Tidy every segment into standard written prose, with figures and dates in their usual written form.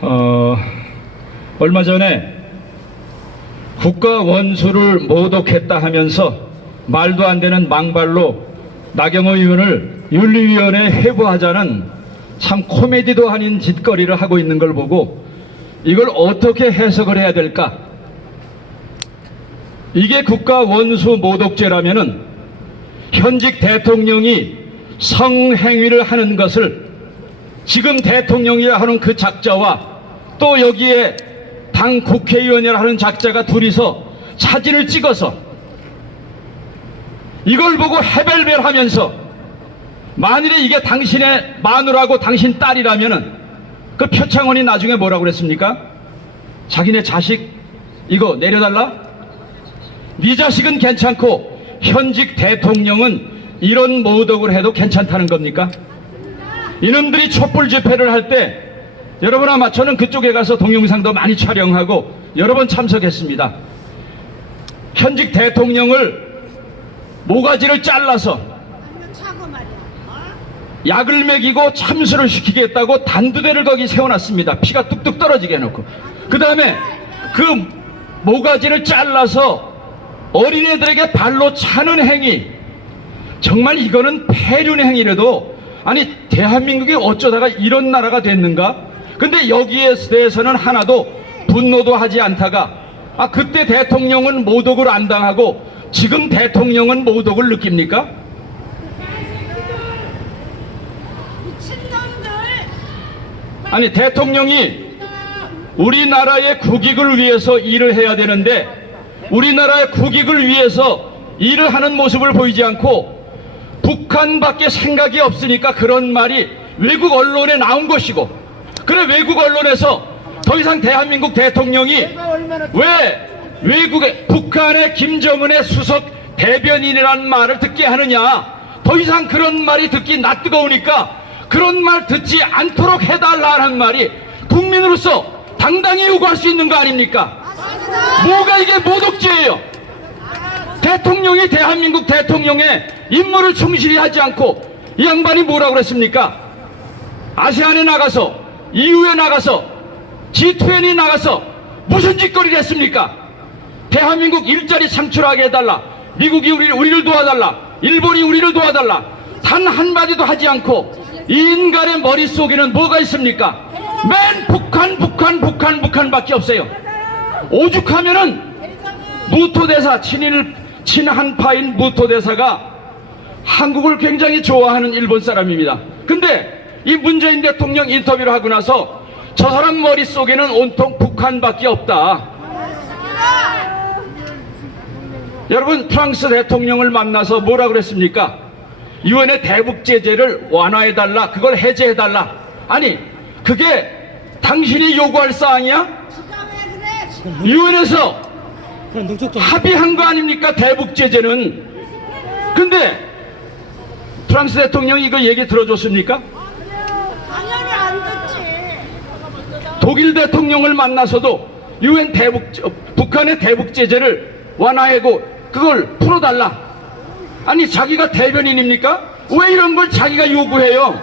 얼마 전에 국가 원수를 모독했다 하면서 말도 안 되는 망발로 나경원 의원을 윤리위원회에 회부하자는 참 코미디도 아닌 짓거리를 하고 있는 걸 보고 이걸 어떻게 해석을 해야 될까? 이게 국가 원수 모독죄라면은 현직 대통령이 성행위를 하는 것을 지금 대통령이 하는 그 작자와 또 여기에 당 국회의원이라 하는 작자가 둘이서 사진을 찍어서 이걸 보고 해벨벨 하면서 만일에 이게 당신의 마누라고 당신 딸이라면은 그 표창원이 나중에 뭐라고 그랬습니까? 자기네 자식 이거 내려달라? 네 자식은 괜찮고 현직 대통령은 이런 모독을 해도 괜찮다는 겁니까? 이놈들이 촛불 집회를 할 때 여러분 아마 저는 그쪽에 가서 동영상도 많이 촬영하고 여러 번 참석했습니다. 현직 대통령을 모가지를 잘라서 약을 먹이고 참수를 시키겠다고 단두대를 거기 세워놨습니다. 피가 뚝뚝 떨어지게 해놓고 그 다음에 그 모가지를 잘라서 어린애들에게 발로 차는 행위, 정말 이거는 폐륜 행위라도 아니 대한민국이 어쩌다가 이런 나라가 됐는가? 근데 여기에 대해서는 하나도 분노도 하지 않다가 그때 대통령은 모독을 안 당하고 지금 대통령은 모독을 느낍니까? 아니 대통령이 우리나라의 국익을 위해서 일을 해야 되는데 우리나라의 국익을 위해서 일을 하는 모습을 보이지 않고 북한밖에 생각이 없으니까 그런 말이 외국 언론에 나온 것이고, 그래 외국 언론에서 더 이상 대한민국 대통령이 왜 외국의 북한의 김정은의 수석 대변인이라는 말을 듣게 하느냐, 더 이상 그런 말이 듣기 낯뜨거우니까 그런 말 듣지 않도록 해달라는 말이 국민으로서 당당히 요구할 수 있는 거 아닙니까? 뭐가 이게 모독죄예요? 대통령이 대한민국 대통령의 임무를 충실히 하지 않고 이 양반이 뭐라고 그랬습니까? 아세안에 나가서 EU에 나가서 G20에 나가서 무슨 짓거리를 했습니까? 대한민국 일자리 창출하게 해달라, 미국이 우리를 도와달라, 일본이 우리를 도와달라, 단 한마디도 하지 않고 이 인간의 머릿속에는 뭐가 있습니까? 맨 북한밖에 없어요. 오죽하면은 무토대사, 친한파인 무토대사가 한국을 굉장히 좋아하는 일본 사람입니다. 근데 이 문재인 대통령 인터뷰를 하고 나서 저 사람 머릿속에는 온통 북한밖에 없다. 여러분 프랑스 대통령을 만나서 뭐라 그랬습니까? 유엔의 대북 제재를 완화해달라, 그걸 해제해달라. 아니 그게 당신이 요구할 사항이야? 유엔에서 합의한 거 아닙니까? 대북 제재는. 근데 프랑스 대통령이 이거 얘기 들어줬습니까? 당연히 안 듣지. 독일 대통령을 만나서도 유엔 북한의 대북 제재를 완화하고 그걸 풀어달라. 아니 자기가 대변인입니까? 왜 이런 걸 자기가 요구해요?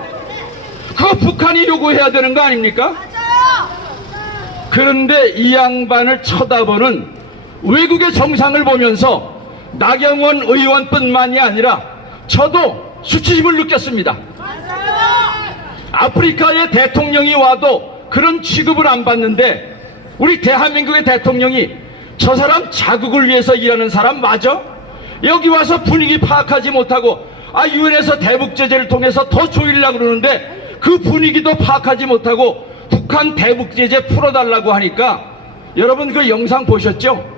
그거 북한이 요구해야 되는 거 아닙니까? 그런데 이 양반을 쳐다보는 외국의 정상을 보면서 나경원 의원뿐만이 아니라 저도 수치심을 느꼈습니다. 아프리카의 대통령이 와도 그런 취급을 안 받는데 우리 대한민국의 대통령이 저 사람 자국을 위해서 일하는 사람 맞아? 여기 와서 분위기 파악하지 못하고 유엔에서 대북 제재를 통해서 더 조이려고 그러는데 그 분위기도 파악하지 못하고 북한 대북 제재 풀어달라고 하니까 여러분 그 영상 보셨죠?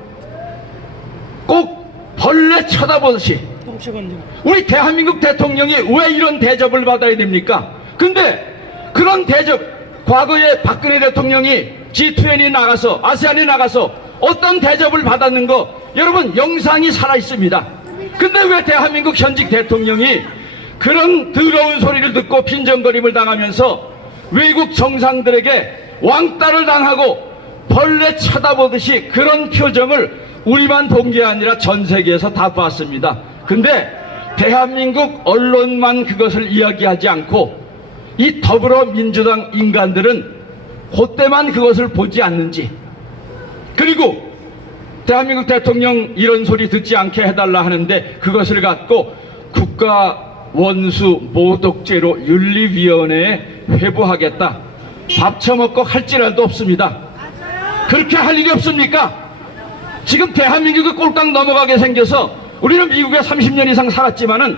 꼭 벌레 쳐다보듯이 우리 대한민국 대통령이 왜 이런 대접을 받아야 됩니까? 근데 그런 대접, 과거에 박근혜 대통령이 G20에 나가서 아세안에 나가서 어떤 대접을 받았는 거 여러분 영상이 살아있습니다. 근데 왜 대한민국 현직 대통령이 그런 더러운 소리를 듣고 빈정거림을 당하면서 외국 정상들에게 왕따를 당하고 벌레 쳐다보듯이 그런 표정을 우리만 본 게 아니라 전 세계에서 다 봤습니다. 근데 대한민국 언론만 그것을 이야기하지 않고 이 더불어민주당 인간들은 그때만 그것을 보지 않는지, 그리고 대한민국 대통령 이런 소리 듣지 않게 해달라 하는데 그것을 갖고 국가 원수 모독죄로 윤리위원회에 회부하겠다. 밥 처먹고 할지라도 없습니다. 그렇게 할 일이 없습니까? 지금 대한민국이 꼴딱 넘어가게 생겨서 우리는 미국에 30년 이상 살았지만은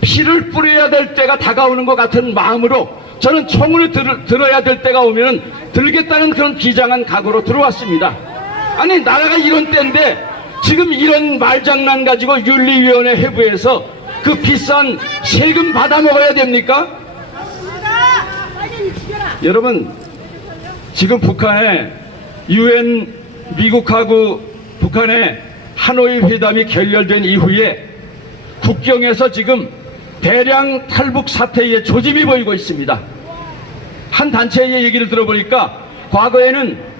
피를 뿌려야 될 때가 다가오는 것 같은 마음으로 저는 총을 들어야 될 때가 오면은 들겠다는 그런 비장한 각오로 들어왔습니다. 아니, 나라가 이런 때인데 지금 이런 말장난 가지고 윤리위원회 회부해서 그 비싼 세금 받아 먹어야 됩니까? 여러분, 지금 북한에 UN 미국하고 북한의 하노이 회담이 결렬된 이후에 국경에서 지금 대량 탈북 사태의 조짐이 보이고 있습니다. 한 단체의 얘기를 들어보니까 과거에는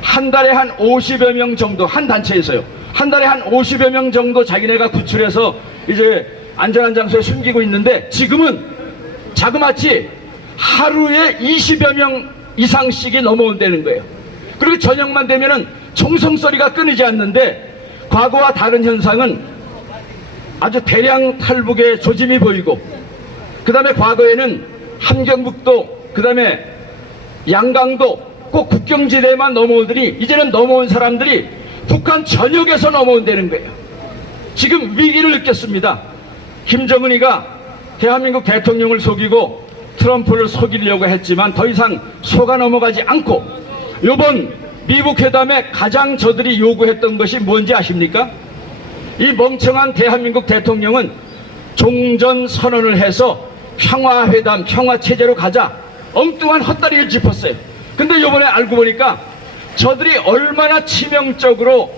한 달에 한 50여 명 정도, 한 단체에서요, 한 달에 한 50여 명 정도 자기네가 구출해서 이제 안전한 장소에 숨기고 있는데 지금은 자그마치 하루에 20여 명 이상씩이 넘어온다는 거예요. 그리고 저녁만 되면은 총성소리가 끊이지 않는데 과거와 다른 현상은 아주 대량 탈북의 조짐이 보이고, 그 다음에 과거에는 함경북도, 그 다음에 양강도 꼭 국경지대에만 넘어오더니 이제는 넘어온 사람들이 북한 전역에서 넘어온다는 거예요. 지금 위기를 느꼈습니다. 김정은이가 대한민국 대통령을 속이고 트럼프를 속이려고 했지만 더 이상 속아 넘어가지 않고 이번 미국 회담에 가장 저들이 요구했던 것이 뭔지 아십니까? 이 멍청한 대한민국 대통령은 종전선언을 해서 평화회담, 평화체제로 가자, 엉뚱한 헛다리를 짚었어요. 근데 이번에 알고 보니까 저들이 얼마나 치명적으로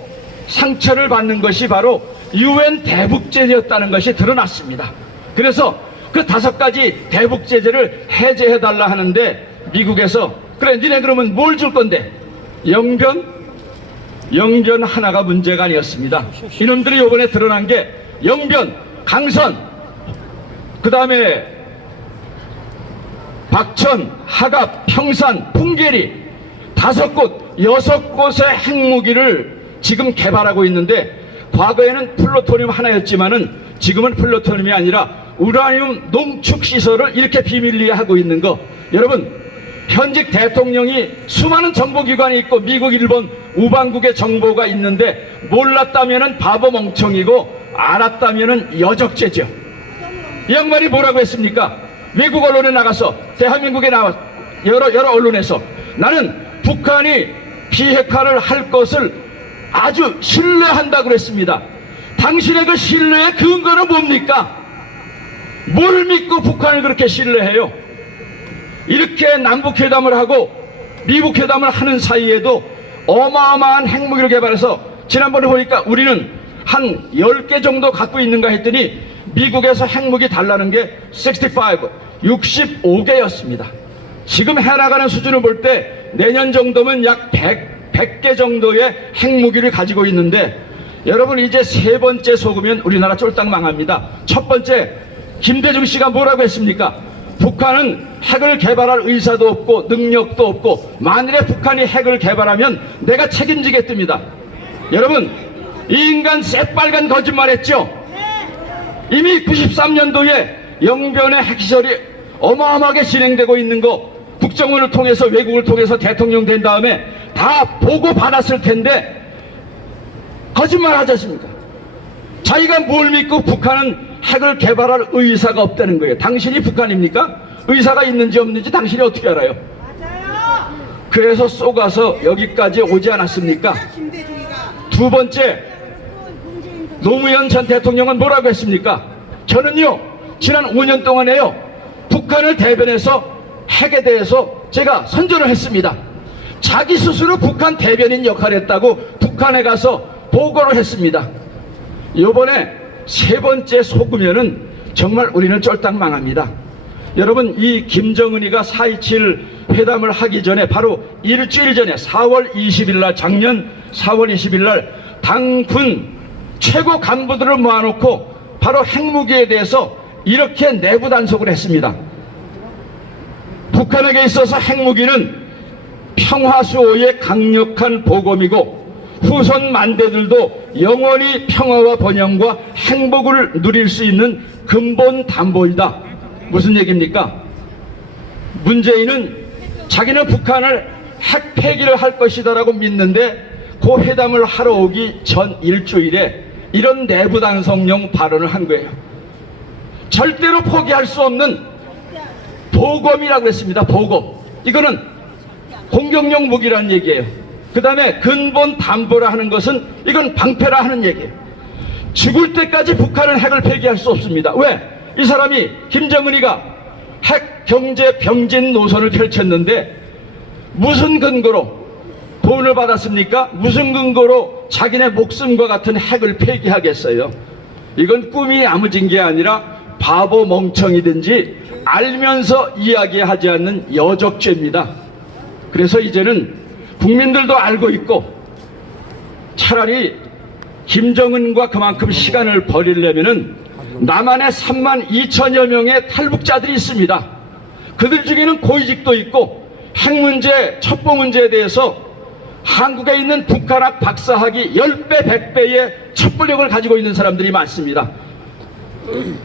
상처를 받는 것이 바로 UN 대북제재였다는 것이 드러났습니다. 그래서 그 5가지 대북제재를 해제해달라 하는데 미국에서 그래, 니네 그러면 뭘 줄 건데? 영변 하나가 문제가 아니었습니다. 이놈들이 이번에 드러난 게 영변, 강선, 그 다음에 박천, 하갑, 평산, 풍계리 5곳, 6곳의 핵무기를 지금 개발하고 있는데 과거에는 플루토늄 하나였지만은 지금은 플루토늄이 아니라 우라늄 농축시설을 이렇게 비밀리에 하고 있는 거, 여러분, 현직 대통령이 수많은 정보기관이 있고 미국, 일본, 우방국의 정보가 있는데 몰랐다면은 바보 멍청이고 알았다면은 여적죄죠. 이 양반이 뭐라고 했습니까? 외국 언론에 나가서, 대한민국에 나와 여러 언론에서 나는 북한이 비핵화를 할 것을 아주 신뢰한다고 그랬습니다. 당신의 그 신뢰의 근거는 뭡니까? 뭘 믿고 북한을 그렇게 신뢰해요? 이렇게 남북회담을 하고 미북회담을 하는 사이에도 어마어마한 핵무기를 개발해서 지난번에 보니까 우리는 한 10개 정도 갖고 있는가 했더니 미국에서 핵무기 달라는 게 65개였습니다. 지금 해나가는 수준을 볼 때 내년 정도면 약 100개 정도의 핵무기를 가지고 있는데 여러분, 이제 3번째 속으면 우리나라 쫄딱 망합니다. 첫 번째, 김대중 씨가 뭐라고 했습니까? 북한은 핵을 개발할 의사도 없고 능력도 없고 만일에 북한이 핵을 개발하면 내가 책임지겠답니다. 여러분, 이 인간 새빨간 거짓말했죠. 이미 93년도에 영변의 핵시설이 어마어마하게 진행되고 있는 거 국정원을 통해서, 외국을 통해서 대통령 된 다음에 다 보고 받았을 텐데 거짓말 하지 않습니까? 자기가 뭘 믿고 북한은 핵을 개발할 의사가 없다는 거예요. 당신이 북한입니까? 의사가 있는지 없는지 당신이 어떻게 알아요? 맞아요. 그래서 쏘가서 여기까지 오지 않았습니까? 두 번째, 노무현 전 대통령은 뭐라고 했습니까? 저는요, 지난 5년 동안에요, 북한을 대변해서 핵에 대해서 제가 선전을 했습니다. 자기 스스로 북한 대변인 역할을 했다고 북한에 가서 보고를 했습니다. 요번에 3번째 속으면은 정말 우리는 쫄딱 망합니다. 여러분, 이 김정은이가 4.27 회담을 하기 전에 바로 일주일 전에 4월 20일 날, 작년 4월 20일 날 당군 최고 간부들을 모아놓고 바로 핵무기에 대해서 이렇게 내부 단속을 했습니다. 북한에게 있어서 핵무기는 평화수호의 강력한 보검이고 후손 만대들도 영원히 평화와 번영과 행복을 누릴 수 있는 근본 담보이다. 무슨 얘기입니까? 문재인은 자기는 북한을 핵 폐기를 할 것이다라고 믿는데 그 회담을 하러 오기 전 일주일에 이런 내부단성용 발언을 한 거예요. 절대로 포기할 수 없는 보검이라고 했습니다. 보검. 이거는 공격용 무기라는 얘기예요. 그 다음에 근본 담보라 하는 것은 이건 방패라 하는 얘기예요. 죽을 때까지 북한은 핵을 폐기할 수 없습니다. 왜? 이 사람이 김정은이가 핵 경제 병진 노선을 펼쳤는데 무슨 근거로 돈을 받았습니까? 무슨 근거로 자기네 목숨과 같은 핵을 폐기하겠어요? 이건 꿈이 야무진 게 아니라 바보 멍청이든지 알면서 이야기하지 않는 여적죄입니다. 그래서 이제는 국민들도 알고 있고 차라리 김정은과 그만큼 시간을 버리려면은 남한에 3만 2천여 명의 탈북자들이 있습니다. 그들 중에는 고위직도 있고 핵 문제, 첩보 문제에 대해서 한국에 있는 북한학 박사학위 10배, 100배의 첩보력을 가지고 있는 사람들이 많습니다.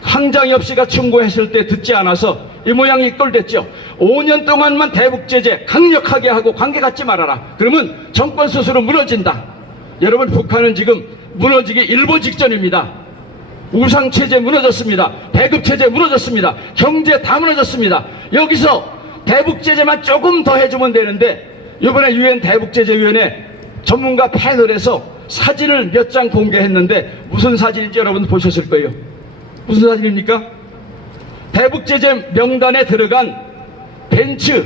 황장엽 씨가 충고했을 때 듣지 않아서 이 모양이 꼴됐죠. 5년 동안만 대북 제재 강력하게 하고 관계 갖지 말아라. 그러면 정권 스스로 무너진다. 여러분, 북한은 지금 무너지기 일보 직전입니다. 우상체제 무너졌습니다. 배급체제 무너졌습니다. 경제 다 무너졌습니다. 여기서 대북제재만 조금 더 해주면 되는데 이번에 유엔 대북제재위원회 전문가 패널에서 사진을 몇 장 공개했는데 무슨 사진인지 여러분 보셨을 거예요. 무슨 사진입니까? 대북제재 명단에 들어간 벤츠.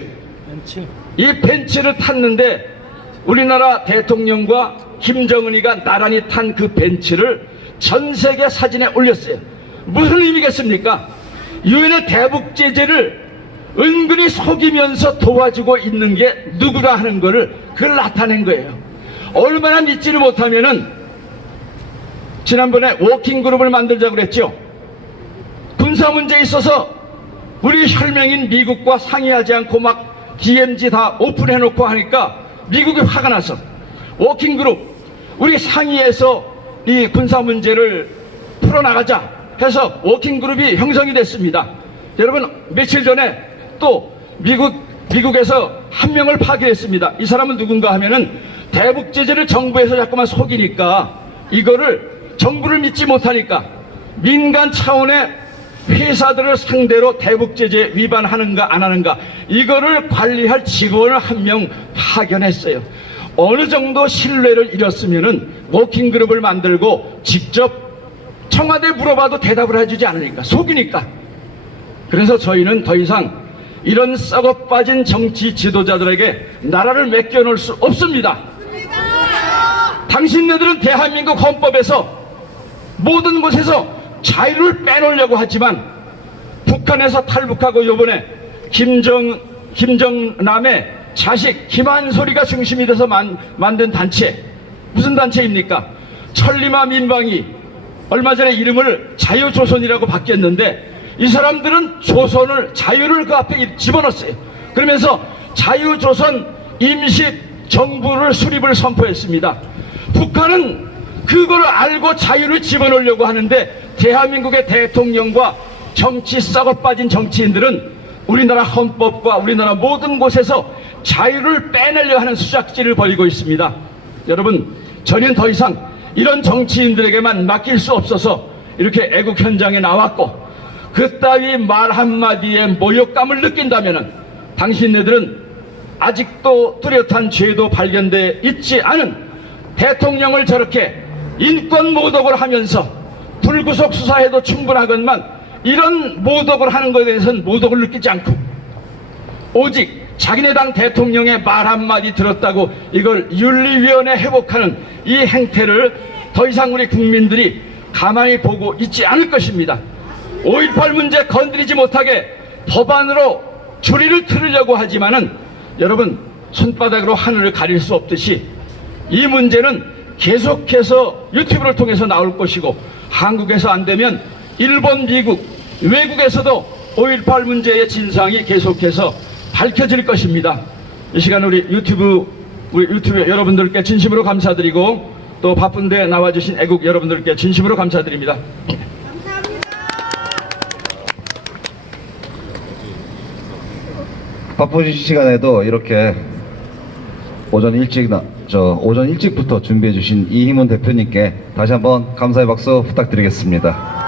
이 벤츠를 탔는데 우리나라 대통령과 김정은이가 나란히 탄 그 벤츠를 전 세계 사진에 올렸어요. 무슨 의미겠습니까? 유엔의 대북제재를 은근히 속이면서 도와주고 있는 게 누구라 하는 거를 그걸 나타낸 거예요. 얼마나 믿지를 못하면은 지난번에 워킹그룹을 만들자고 그랬죠. 군사 문제에 있어서 우리 혈맹인 미국과 상의하지 않고 막 DMZ 다 오픈해놓고 하니까 미국이 화가 나서 워킹그룹 우리 상의해서 이 군사 문제를 풀어나가자 해서 워킹그룹이 형성이 됐습니다. 여러분, 며칠 전에 또 미국에서 한 명을 파견했습니다. 이 사람은 누군가 하면은 대북 제재를 정부에서 자꾸만 속이니까 이거를 정부를 믿지 못하니까 민간 차원의 회사들을 상대로 대북 제재 위반하는가 안 하는가 이거를 관리할 직원을 한 명 파견했어요. 어느 정도 신뢰를 잃었으면은 워킹그룹을 만들고 직접 청와대에 물어봐도 대답을 해주지 않으니까 속이니까. 그래서 저희는 더 이상 이런 썩어 빠진 정치 지도자들에게 나라를 맡겨놓을 수 없습니다. 당신네들은 대한민국 헌법에서 모든 곳에서 자유를 빼놓으려고 하지만 북한에서 탈북하고 이번에 김정남의 자식 김한솔이가 중심이 돼서 만든 단체, 무슨 단체입니까? 천리마 민방위 얼마 전에 이름을 자유조선이라고 바뀌었는데 이 사람들은 조선을, 자유를 그 앞에 집어넣었어요. 그러면서 자유조선 임시정부를 수립을 선포했습니다. 북한은 그걸 알고 자유를 집어넣으려고 하는데 대한민국의 대통령과 정치 썩어 빠진 정치인들은 우리나라 헌법과 우리나라 모든 곳에서 자유를 빼내려 하는 수작질을 벌이고 있습니다. 여러분, 저는 더 이상 이런 정치인들에게만 맡길 수 없어서 이렇게 애국 현장에 나왔고 그따위 말 한마디에 모욕감을 느낀다면 당신네들은 아직도 뚜렷한 죄도 발견돼 있지 않은 대통령을 저렇게 인권 모독을 하면서 불구속 수사해도 충분하건만 이런 모독을 하는 것에 대해서는 모독을 느끼지 않고 오직 자기네 당 대통령의 말 한마디 들었다고 이걸 윤리위원회 회복하는 이 행태를 더 이상 우리 국민들이 가만히 보고 있지 않을 것입니다. 5.18 문제 건드리지 못하게 법안으로 줄이를 틀으려고 하지만은 여러분, 손바닥으로 하늘을 가릴 수 없듯이 이 문제는 계속해서 유튜브를 통해서 나올 것이고 한국에서 안 되면 일본, 미국, 외국에서도 5.18 문제의 진상이 계속해서 밝혀질 것입니다. 이 시간 우리 유튜브 여러분들께 진심으로 감사드리고 또 바쁜데 나와주신 애국 여러분들께 진심으로 감사드립니다. 바쁘신 시간에도 이렇게 오전 일찍부터 준비해 주신 이희문 대표님께 다시 한번 감사의 박수 부탁드리겠습니다.